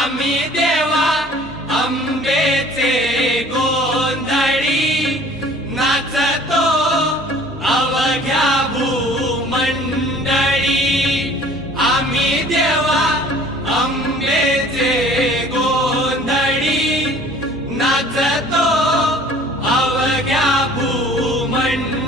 आम्ही देवा अंबेचे गोंधळी नाचतो अवघ्या भूमंडळी। आम्ही देवा अंबेचे गोंधळी नाचतो अवघ्या भूमंडळी।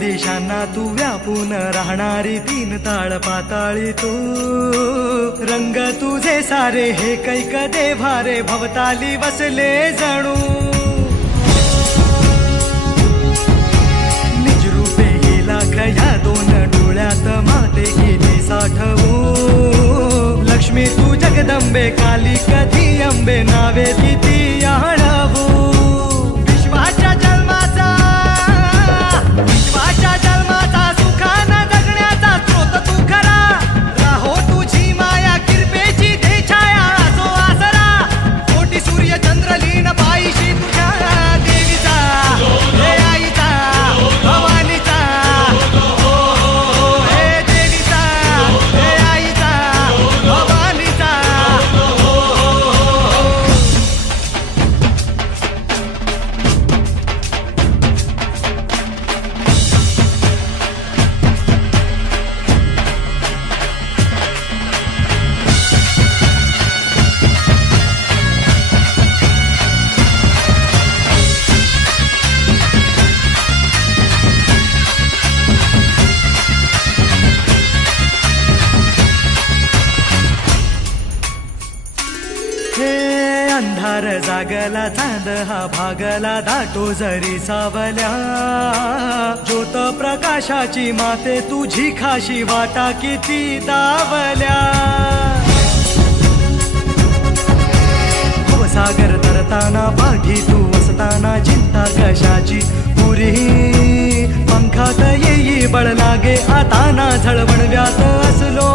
देशांना तू व्यापून राहणारी तीन ताळ पाताळी तू। रंग तुझे सारे हे कैक देभारे भवताली वसले जणू। निज रूपे गेला खया दोन डोळ्यात माते गेले साठवू। लक्ष्मी तू जगदंबे काली कधी अंबे नावे किती आळवू। विश्वाच्या जन्माचा सुखाना जगण्याचा स्रोत तू खरा। राहो तुझी माया कृपेची दे छाया असो आसरा। कोटी सूर्य चंद्र लीन पायीशी तुझ्या देवीचा हे आईचा भवानीचा। हे देवीचा हे आईचा भवानीचा। अंधार जागला चांद हा भागला दाटो जरी सावल्या। ज्योत प्रकाशाची माते तुझी खाशी वाटा किती दावल्या। भवसागर तरताना पाठी तू असताना चिंता कशाची पुरी। पंखात येई बळ लागे आता ना झळवण व्यात असलो